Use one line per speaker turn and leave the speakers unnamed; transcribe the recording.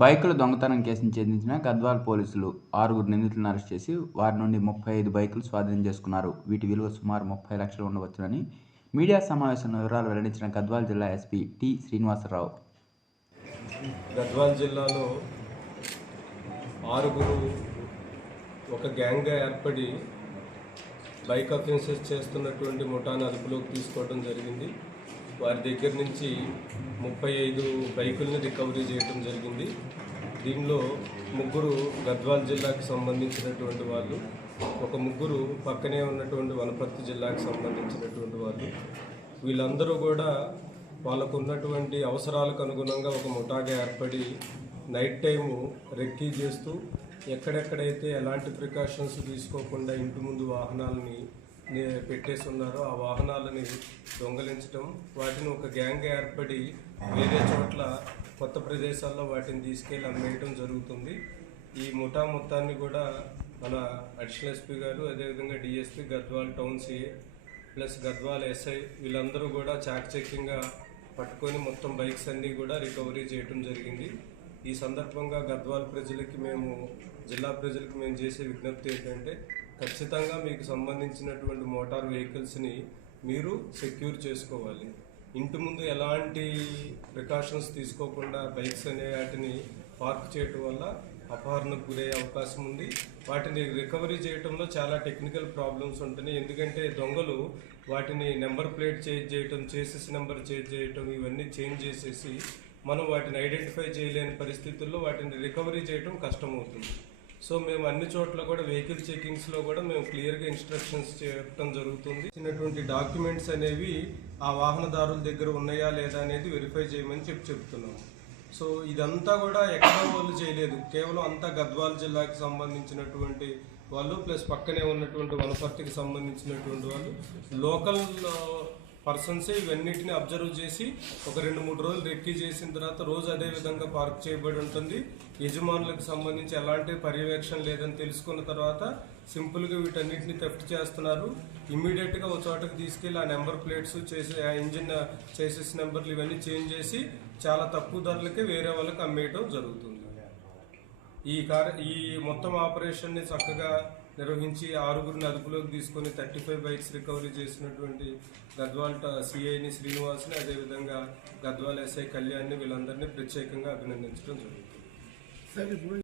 బైకులు దొంగతనం కేసును చెందించిన గద్వాల్ పోలీసులు ఆరుగురు నిందితులను అరెస్ట్ చేసి వారి నుండి ముప్పై ఐదు బైకులు స్వాధీనం చేసుకున్నారు వీటి విలువ సుమారు ముప్పై లక్షలు ఉండవచ్చునని మీడియా సమావేశంలో వివరాలు వెల్లడించిన గద్వాల్ జిల్లా ఎస్పీ టి శ్రీనివాసరావు
గద్వాల్ జిల్లాలో ఆరుగురు ఒక గ్యాంగ్గా ఏర్పడి బైక్ అఫెన్సెస్ చేస్తున్నటువంటి ముఠాను అదుపులోకి తీసుకోవడం జరిగింది వారి దగ్గర నుంచి ముప్పై ఐదు బైకుల్ని రికవరీ చేయడం జరిగింది దీనిలో ముగ్గురు గద్వాల్ జిల్లాకు సంబంధించినటువంటి వాళ్ళు ఒక ముగ్గురు పక్కనే ఉన్నటువంటి వనపర్తి జిల్లాకు సంబంధించినటువంటి వాళ్ళు వీళ్ళందరూ కూడా వాళ్ళకు ఉన్నటువంటి అవసరాలకు అనుగుణంగా ఒక ముఠాగా ఏర్పడి నైట్ టైము రెక్కీ చేస్తూ ఎక్కడెక్కడైతే ఎలాంటి ప్రికాషన్స్ తీసుకోకుండా ఇంటి ముందు వాహనాలని పెట్టేసి ఉన్నారు ఆ వాహనాలని దొంగలించడం వాటిని ఒక గ్యాంగ్ ఏర్పడి వేరే చోట్ల కొత్త ప్రదేశాల్లో వాటిని తీసుకెళ్ళి అమ్మేయటం జరుగుతుంది ఈ ముఠా మొత్తాన్ని కూడా మన అడిషనల్ ఎస్పీ గారు అదేవిధంగా DSP Gadwal town CI plus Gadwal SI వీళ్ళందరూ కూడా చాకచక్యంగా పట్టుకొని మొత్తం బైక్స్ అన్నీ కూడా రికవరీ చేయటం జరిగింది ఈ సందర్భంగా గద్వాల్ ప్రజలకి మేము జిల్లా ప్రజలకు మేము చేసే విజ్ఞప్తి ఏంటంటే ఖచ్చితంగా మీకు సంబంధించినటువంటి మోటార్ వెహికల్స్ని మీరు సెక్యూర్ చేసుకోవాలి ఇంటి ముందు ఎలాంటి ప్రికాషన్స్ తీసుకోకుండా బైక్స్ అనే వాటిని పార్క్ చేయటం వల్ల అపహరణకు గురయ్యే అవకాశం ఉంది వాటిని రికవరీ చేయటంలో చాలా టెక్నికల్ ప్రాబ్లమ్స్ ఉంటున్నాయి ఎందుకంటే దొంగలు వాటిని నెంబర్ ప్లేట్ చేంజ్ చేయటం చేసేసి నెంబర్ చేంజ్ చేయటం ఇవన్నీ చేంజ్ చేసేసి మనం వాటిని ఐడెంటిఫై చేయలేని పరిస్థితుల్లో వాటిని రికవరీ చేయటం కష్టమవుతుంది సో మేము అన్ని చోట్ల కూడా వెహికల్ చెకింగ్స్లో కూడా మేము క్లియర్గా ఇన్స్ట్రక్షన్స్ చెప్పడం జరుగుతుంది చిన్నటువంటి డాక్యుమెంట్స్ అనేవి ఆ వాహనదారుల దగ్గర ఉన్నాయా లేదా అనేది వెరిఫై చేయమని చెప్పి చెప్తున్నాం సో ఇదంతా కూడా ఎక్కడ వాళ్ళు చేయలేదు కేవలం అంతా గద్వాల జిల్లాకి సంబంధించినటువంటి వాళ్ళు ప్లస్ పక్కనే ఉన్నటువంటి వనపర్తికి సంబంధించినటువంటి వాళ్ళు లోకల్ పర్సన్స్ ఇవన్నిటిని అబ్జర్వ్ చేసి ఒక రెండు మూడు రోజులు రెక్కీ చేసిన తర్వాత రోజు అదే విధంగా పార్క్ చేయబడి ఉంటుంది యజమానులకు సంబంధించి ఎలాంటి పర్యవేక్షణ లేదని తెలుసుకున్న తర్వాత సింపుల్గా వీటన్నిటిని థెఫ్ట్ చేస్తున్నారు ఇమీడియట్గా ఒక చోటకు తీసుకెళ్ళి ఆ నెంబర్ ప్లేట్స్ చేసే ఆ ఇంజిన్ చేసేస్ నెంబర్లు ఇవన్నీ చేంజ్ చేసి చాలా తక్కువ ధరలకే వేరే వాళ్ళకి అమ్మేయడం జరుగుతుంది ఈ కార్య ఈ మొత్తం ఆపరేషన్ని చక్కగా నిర్వహించి ఆరుగురిని అదుపులోకి తీసుకొని థర్టీ ఫైవ్ బైక్స్ రికవరీ చేసినటువంటి గద్వాల్ సిఐని శ్రీనివాస్ని అదేవిధంగా గద్వాల్ ఎస్ఐ కళ్యాణ్ని వీళ్ళందరినీ ప్రత్యేకంగా అభినందించడం జరుగుతుంది